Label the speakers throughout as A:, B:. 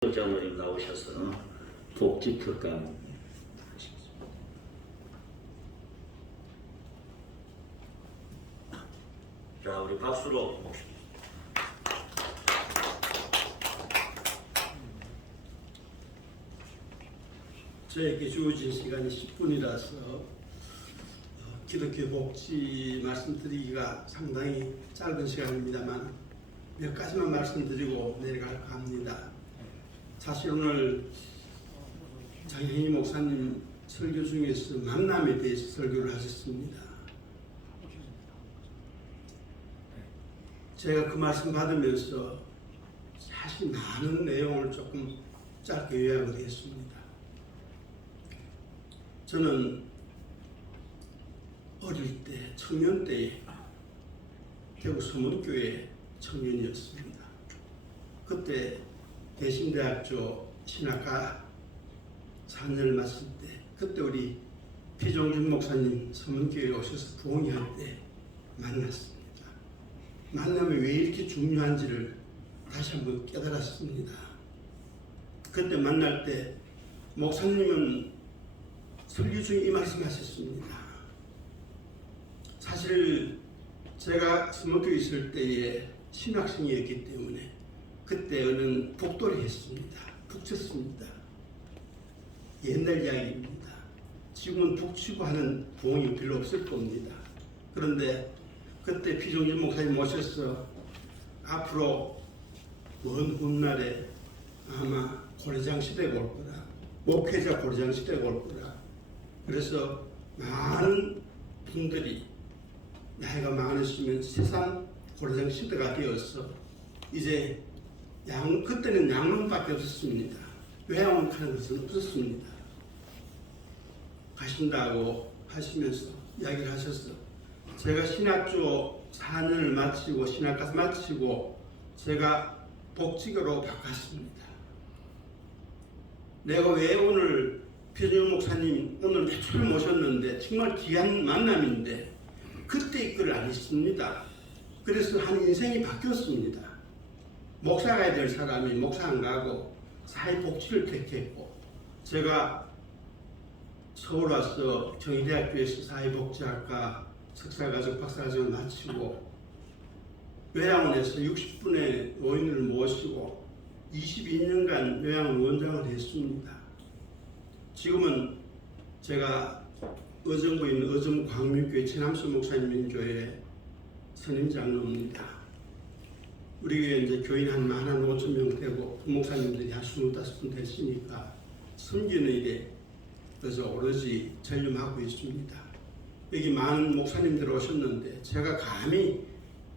A: 장로님 나오셔서 복지 특강 자 우리 박수로.
B: 저에게 주어진 시간이 10분이라서 기독교 복지 말씀드리기가 상당히 짧은 시간입니다만 몇 가지만 말씀드리고 내려갈까 합니다. 사실 오늘 장현희 목사님 설교 중에서 만남에 대해서 설교를 하셨습니다. 제가 그 말씀 받으면서 사실 많은 내용을 조금 짧게 요약을 했습니다. 저는 어릴 때 청년 때에 대구 서문교회 청년이었습니다. 그때 대신대학교 신학과 4년을 마칠 때 그때 우리 피종준 목사님 서문교회에 오셔서 부흥할 때 만났습니다. 만남이 왜 이렇게 중요한지를 다시 한번 깨달았습니다. 그때 만날 때 목사님은 설교 중에 이 말씀 하셨습니다. 사실 제가 스모교 있을 때에 신학생이었기 때문에 그때는 북도를 했습니다. 북쳤습니다. 옛날 이야기입니다. 지금은 북치고 하는 부흥이 별로 없을 겁니다. 그런데 그때 피종진 목사님 모셔서 앞으로 먼 훗날에 아마 고려장 시대가 올 거다. 목회자 고려장 시대가 올 거다. 그래서 많은 분들이 나이가 많으시면 세상 고려장 시대가 되어서 이제 양 그때는 양론밖에 없었습니다. 외양원 가는 것은 없었습니다. 가신다고 하시면서 이야기를 하셨어. 제가 신학교 4년을 마치고 신학과 마치고 제가 복직으로 바꿨습니다. 내가 왜 오늘 표준 목사님 오늘 매출 모셨는데 정말 귀한 만남인데 그때 이끌을 안 했습니다. 그래서 한 인생이 바뀌었습니다. 목사 가야 될 사람이 목사 안 가고 사회복지를 택했고 제가 서울 와서 정의대학교에서 사회복지학과 석사과정 박사과정을 마치고 요양원에서 60분의 노인을 모시고 22년간 요양원 원장을 했습니다. 지금은 제가 의정부에 있는 의정 광민교회 최남수 목사님 교회 선임 장로입니다. 우리 교회 이제 교인 한만한 5천 명 되고 목사님들이 한 25분 됐으니까 섬기는 일에 그래서 오로지 전념하고 있습니다. 여기 많은 목사님들 오셨는데 제가 감히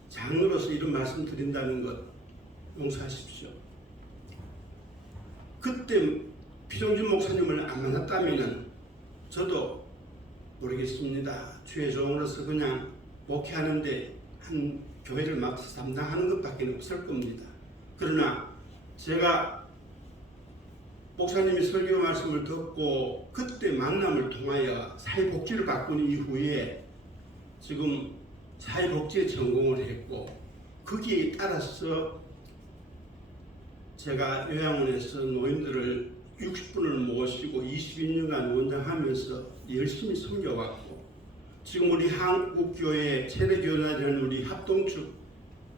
B: 장로로서 이런 말씀 드린다는 것 용서하십시오. 그때 피종준 목사님을 안 만났다면 저도 모르겠습니다. 최종으로서 그냥 목회하는데 한 교회를 막 담당하는 것밖에 없을 겁니다. 그러나 제가 목사님이 설교 말씀을 듣고 그때 만남을 통하여 사회복지를 바꾼 이후에 지금 사회복지에 전공을 했고 거기에 따라서 제가 요양원에서 노인들을 60분을 모시고 22년간 원장하면서 열심히 섬겨왔고 지금 우리 한국 교회 체대교단이라는 우리 합동축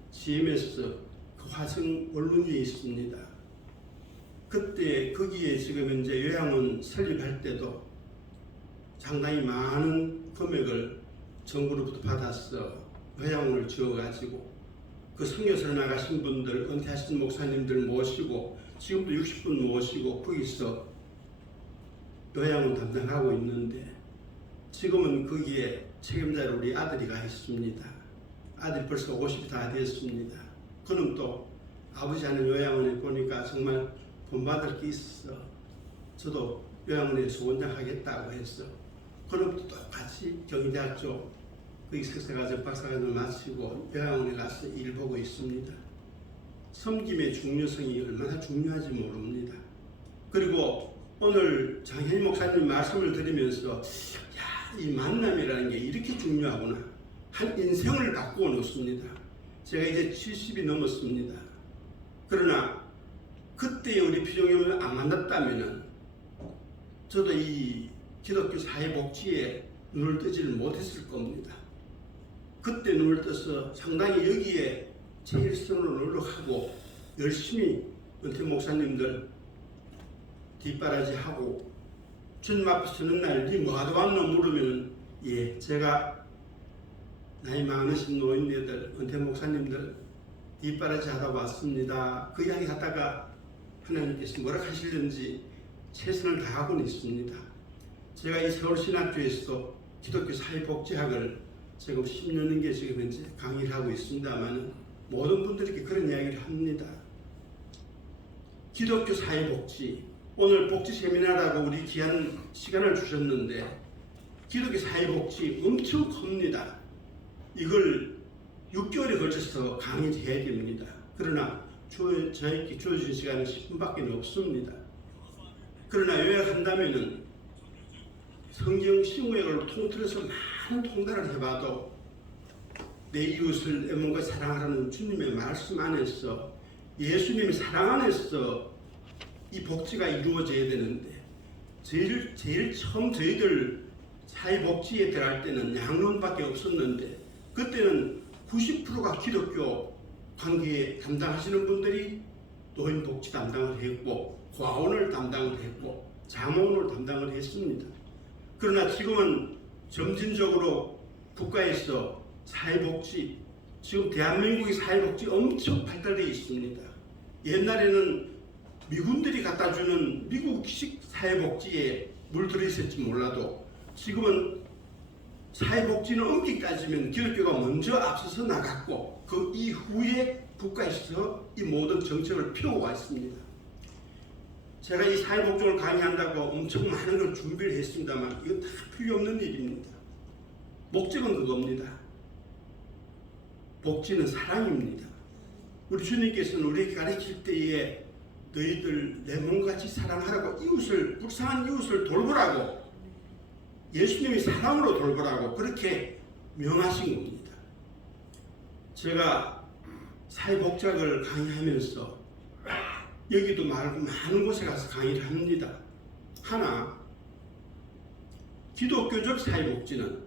B: CMS 그 화성 원룸에 있습니다. 그때 거기에 지금 현재 요양원 설립할 때도 상당히 많은 금액을 정부로부터 받아서 요양원을 지어가지고 그 성교사 나가신 분들, 은퇴하신 목사님들 모시고 지금도 60분 모시고 거기서 요양원 담당하고 있는데 지금은 거기에 책임자로 우리 아들이 가 있습니다. 아들이 벌써 50이 다 됐습니다. 그는 또 아버지 하는 요양원에 보니까 정말 본받을 게 있어. 저도 요양원에서 원장 하겠다고 했어. 그럼 또 똑같이 경희대학교 거기 석사과정 박사과정을 마치고 요양원에 가서 일 보고 있습니다. 섬김의 중요성이 얼마나 중요한지 모릅니다. 그리고 오늘 장현희 목사님 말씀을 들으면서 야, 이 만남이라는 게 이렇게 중요하구나. 한 인생을 바꾸어 놓습니다. 제가 이제 70이 넘었습니다. 그러나 그때 우리 피정님을 안 만났다면은 저도 이 기독교 사회복지에 눈을 뜨지를 못했을 겁니다. 그때 눈을 떠서 상당히 여기에 제 일성으로 노력하고 열심히 은퇴 목사님들 뒷바라지하고 주님 앞에 서는 날니 뭐하러 왔노 물으면 예 제가 나이 많으신 노인네들 은퇴 목사님들 뒷바라지 하러 왔습니다. 그 이야기 하다가 하나님께서 뭐라 하시는지 최선을 다하고는 있습니다. 제가 이 서울신학교에서도 기독교 사회복지학을 지금 10년 넘게 지금 현재 강의를 하고 있습니다만 모든 분들에게 그런 이야기를 합니다. 기독교 사회복지 오늘 복지 세미나라고 우리 귀한 시간을 주셨는데 기독교 사회복지 엄청 큽니다. 이걸 6개월에 걸쳐서 강의해야 됩니다. 그러나 주, 저에게 주어진 시간은 10분밖에 없습니다. 그러나 요약한다면은 성경 신구약을 통틀어서 많은 통달을 해봐도 내 이웃을 내 몸과 사랑하라는 주님의 말씀 안에서 예수님의 사랑 안에서 이 복지가 이루어져야 되는데 제일 제일 처음 저희들 사회복지에 들어갈 때는 양론밖에 없었는데 그때는 90%가 기독교 관계에 담당하시는 분들이 노인 복지 담당을 했고 과원을 담당을 했고 자문을 담당을 했습니다. 그러나 지금은 점진적으로 국가에서 사회복지 지금 대한민국의 사회복지 엄청 발달되어 있습니다. 옛날에는 미군들이 갖다 주는 미국식 사회복지에 물들어 있을지 몰라도 지금은 사회복지는 따지면 기독교가 먼저 앞서서 나갔고 그 이후에 국가에서 이 모든 정책을 펴오고 있습니다. 제가 이 사회복지를 강의한다고 엄청 많은 걸 준비를 했습니다만 이건 다 필요 없는 일입니다. 목적은 그겁니다. 복지는 사랑입니다. 우리 주님께서는 우리에게 가르칠 때에 너희들 내 몸같이 사랑하라고 이웃을 불쌍한 이웃을 돌보라고 예수님이 사랑으로 돌보라고 그렇게 명하신 겁니다. 제가 사회복지학을 강의하면서 여기도 말고 많은 곳에 가서 강의를 합니다. 하나 기독교적 사회복지는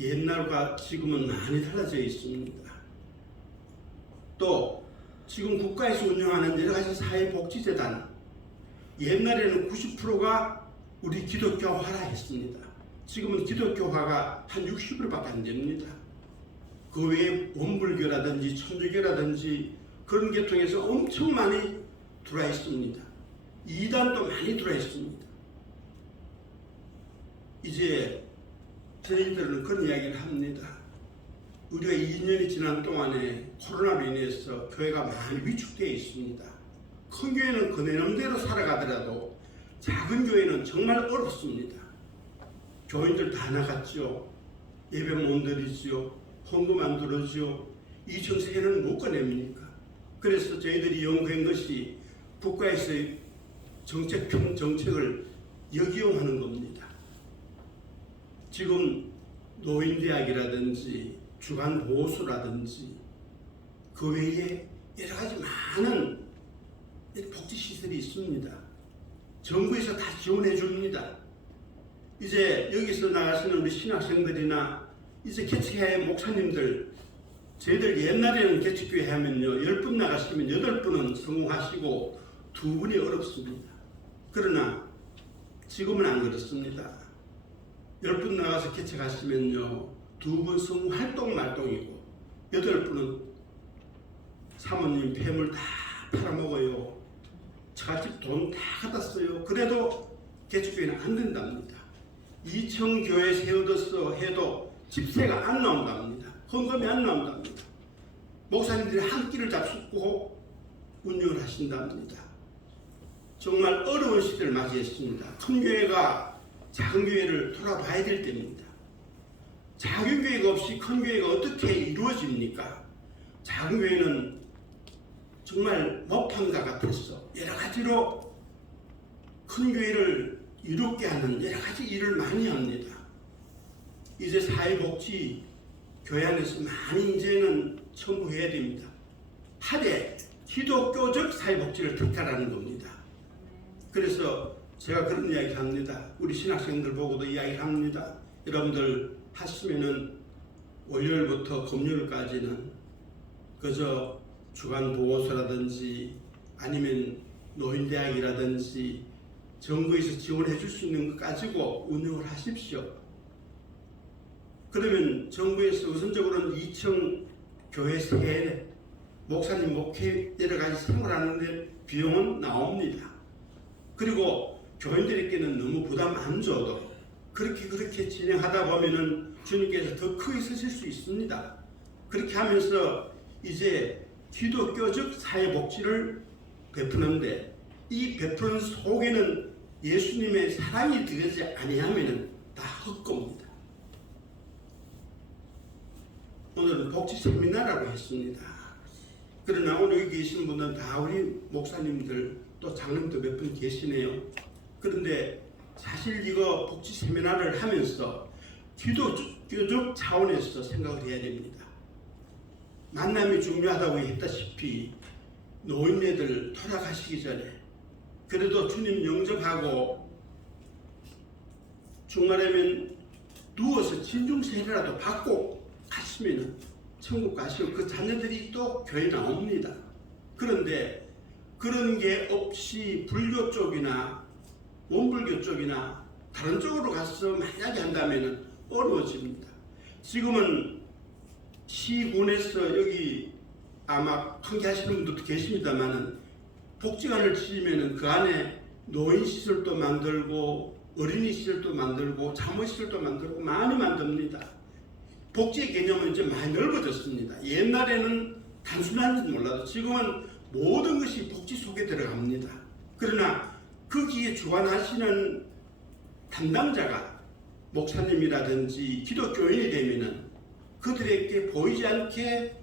B: 옛날과 지금은 많이 달라져 있습니다. 또 지금 국가에서 운영하는 여러 가지 사회복지재단 옛날에는 90%가 우리 기독교화라 했습니다. 지금은 기독교화가 한 60%밖에 안 됩니다. 그 외에 원불교라든지 천주교라든지 그런 계통에서 엄청 많이 들어와 있습니다. 이단도 많이 들어와 있습니다. 이제 저희들은 그런 이야기를 합니다. 우리가 2년이 지난 동안에 코로나로 인해서 교회가 많이 위축되어 있습니다. 큰 교회는 그 내놈대로 살아가더라도 작은 교회는 정말 어렵습니다. 교인들 다 나갔죠. 예배 못 드리죠. 헌금 안 들어죠. 2천 세는 못 꺼냅니까? 그래서 저희들이 연구한 것이 국가에서의 정책 편 정책을 역이용하는 겁니다. 지금 노인대학이라든지 주간 보호소라든지 그 외에 여러 가지 많은 복지 시설이 있습니다. 정부에서 다 지원해 줍니다. 이제 여기서 나가시는 우리 신학생들이나 이제 개척회 목사님들 저희들 옛날에는 개척교회 하면요 열분 나가시면 여덟 분은 성공하시고 두 분이 어렵습니다. 그러나 지금은 안 그렇습니다. 열분 나가서 개척하시면요 두 분 성공 활동 말동이고 여덟 분은 사모님 폐물 다 팔아먹어요. 처갓집 돈다 갖다 써요. 그래도 개척교회는 안 된답니다. 2천 교회 세워뒀어 해도 집세가 안 나온답니다. 헌금이 안 나온답니다. 목사님들이 한 끼를 잡수고 운영을 하신답니다. 정말 어려운 시대를 맞이했습니다. 큰 교회가 작은 교회를 돌아봐야 될 때입니다. 작은 교회가 없이 큰 교회가 어떻게 이루어집니까? 작은 교회는 정말 목판과 같았어. 여러 가지로 큰 교회를 이롭게 하는 여러 가지 일을 많이 합니다. 이제 사회복지 교회 안에서 많이 이제는 청구해야 됩니다. 하되 기독교적 사회복지를 택하라는 겁니다. 그래서 제가 그런 이야기 합니다. 우리 신학생들 보고도 이야기 합니다. 여러분들 하시면은 월요일부터 금요일까지는 그저 주간 보고서라든지 아니면 노인대학이라든지 정부에서 지원해 줄 수 있는 것 가지고 운영을 하십시오. 그러면 정부에서 우선적으로는 2층 교회 세례, 목사님 목회 여러 가지 생활하는데 비용은 나옵니다. 그리고 교인들에게는 너무 부담 안 줘도 그렇게 그렇게 진행하다 보면은 주님께서 더 크게 쓰실 수 있습니다. 그렇게 하면서 이제 기독교적 사회복지를 베푸는데 이 베푸는 속에는 예수님의 사랑이 들어가지 아니하면은 다 헛겁니다. 오늘은 복지 세미나라고 했습니다. 그러나 오늘 여기 계신 분은 다 우리 목사님들 또 장로님도 몇 분 계시네요. 그런데 사실 이거 복지 세미나를 하면서 기독교적 차원에서 생각을 해야 됩니다. 만남이 중요하다고 했다시피 노인네들 돌아가시기 전에 그래도 주님 영접하고 주말에면 누워서 진중세례라도 받고 가시면은 천국 가시고 그 자녀들이 또 교회 나옵니다. 그런데 그런 게 없이 불교 쪽이나 원불교 쪽이나 다른 쪽으로 가서 만약에 한다면은 어려워집니다. 지금은 시군에서 여기 아마 관계하시는 분들도 계십니다만은 복지관을 지으면은 그 안에 노인 시설도 만들고 어린이 시설도 만들고 잠옷 시설도 만들고 많이 만듭니다. 복지 개념은 이제 많이 넓어졌습니다. 옛날에는 단순한지 몰라도 지금은 모든 것이 복지 속에 들어갑니다. 그러나 거기에 주관하시는 담당자가 목사님이라든지 기독교인이 되면은 그들에게 보이지 않게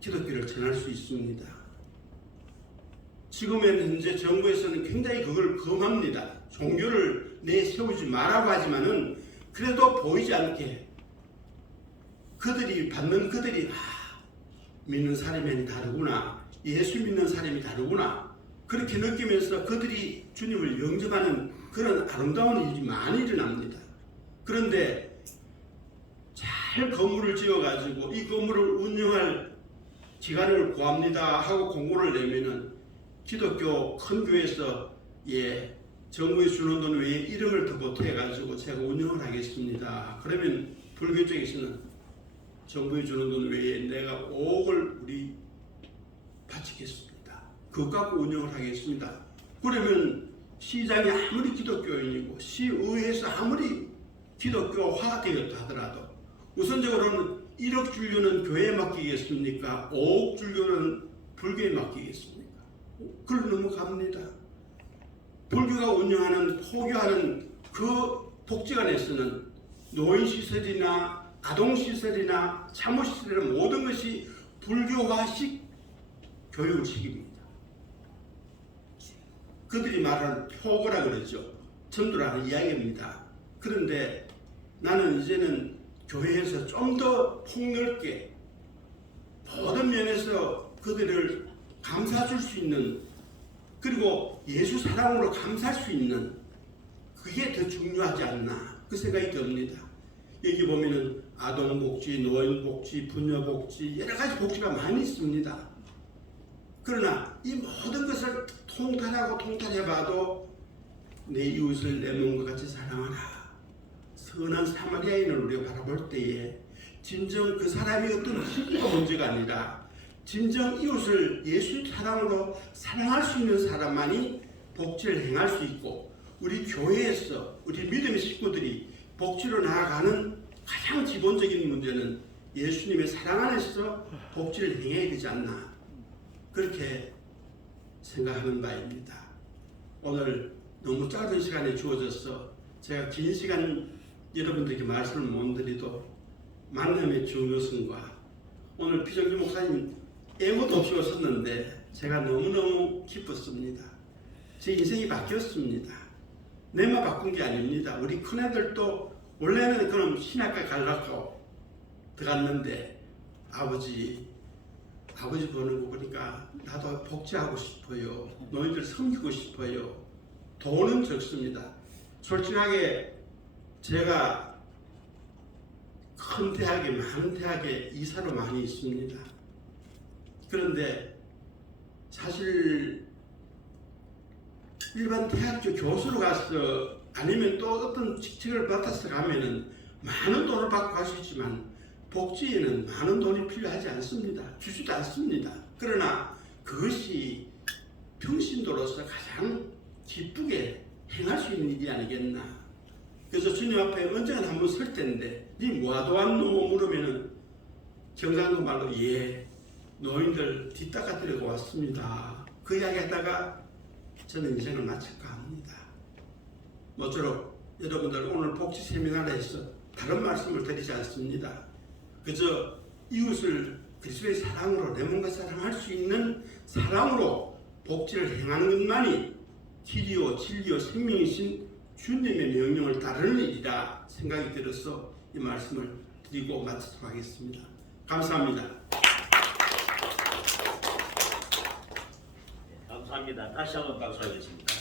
B: 기독교를 전할 수 있습니다. 지금은 현재 정부에서는 굉장히 그걸 금합니다. 종교를 내세우지 말라고 하지만은 그래도 보이지 않게 그들이 받는 그들이 아, 믿는 사람이 다르구나 예수 믿는 사람이 다르구나 그렇게 느끼면서 그들이 주님을 영접하는 그런 아름다운 일이 많이 일어납니다. 그런데 잘 건물을 지어가지고 이 건물을 운영할 기간을 구합니다 하고 공고를 내면은 기독교 큰 교회에서 예 정부에 주는 돈 외에 1억을 더 보태가지고 제가 운영을 하겠습니다. 그러면 불교 쪽에서는 정부에 주는 돈 외에 내가 5억을 우리. 그것 갖고 운영을 하겠습니다. 그러면 시장이 아무리 기독교인이고 시의회에서 아무리 기독교화 되었다 하더라도 우선적으로는 1억 줄료는 교회에 맡기겠습니까? 5억 줄료는 불교에 맡기겠습니까? 그걸 넘어갑니다. 불교가 운영하는 포교하는 그 복지관에서는 노인시설이나 아동시설이나 참호시설이나 모든 것이 불교화식 교육식입니다. 그들이 말하는 표고라 그러죠. 전도라는 이야기입니다. 그런데 나는 이제는 교회에서 좀 더 폭넓게 모든 면에서 그들을 감사 줄 수 있는 그리고 예수 사랑으로 감사할 수 있는 그게 더 중요하지 않나 그 생각이 듭니다. 여기 보면은 아동복지, 노인복지, 부녀복지 여러 가지 복지가 많이 있습니다. 그러나 이 모든 것을 통달하고 통달해봐도 내 이웃을 내 몸과 같이 사랑하라. 선한 사마리아인을 우리가 바라볼 때에 진정 그 사람이 어떤 힘과 문제가 아니라 진정 이웃을 예수 사랑으로 사랑할 수 있는 사람만이 복지를 행할 수 있고 우리 교회에서 우리 믿음의 식구들이 복지로 나아가는 가장 기본적인 문제는 예수님의 사랑 안에서 복지를 행해야 되지 않나 그렇게 생각하는 바입니다. 오늘 너무 짧은 시간에 주어져서 제가 긴 시간 여러분들에게 말씀을 못 드리도 만남의 중요성과 오늘 피정규 목사님 애고도 없이 오셨는데 제가 너무너무 기뻤습니다. 제 인생이 바뀌었습니다. 내만 바꾼 게 아닙니다. 우리 큰애들도 원래는 그럼 신학과 가려고 들어갔는데 아버지 아버지 보는 거 보니까 나도 복지하고 싶어요. 노인들 섬기고 싶어요. 돈은 적습니다. 솔직하게 제가 큰 대학에 많은 대학에 이사로 많이 있습니다. 그런데 사실 일반 대학교 교수로 가서 아니면 또 어떤 직책을 맡아서 가면은 많은 돈을 받고 갈 수 있지만 복지에는 많은 돈이 필요하지 않습니다. 주지도 않습니다. 그러나 그것이 평신도로서 가장 기쁘게 행할 수 있는 일이 아니겠나. 그래서 주님 앞에 언젠가 한번 설 텐데 네 뭐하도 왔노 물으면은 경상도 말로 예 노인들 뒷닦아드리고 왔습니다. 그 이야기 하다가 저는 인생을 마칠까 합니다. 모쪼록 여러분들 오늘 복지 세미나에서 다른 말씀을 드리지 않습니다. 그저 이웃을 그리스도의 사랑으로 내 몸과 사랑할 수 있는 사랑으로 복지를 행하는 것만이 길이요 진리요 생명이신 주님의 명령을 따르는 일이다 생각이 들어서 이 말씀을 드리고 마치도록 하겠습니다. 감사합니다.
A: 네, 감사합니다. 다시 한번 감사하겠습니다.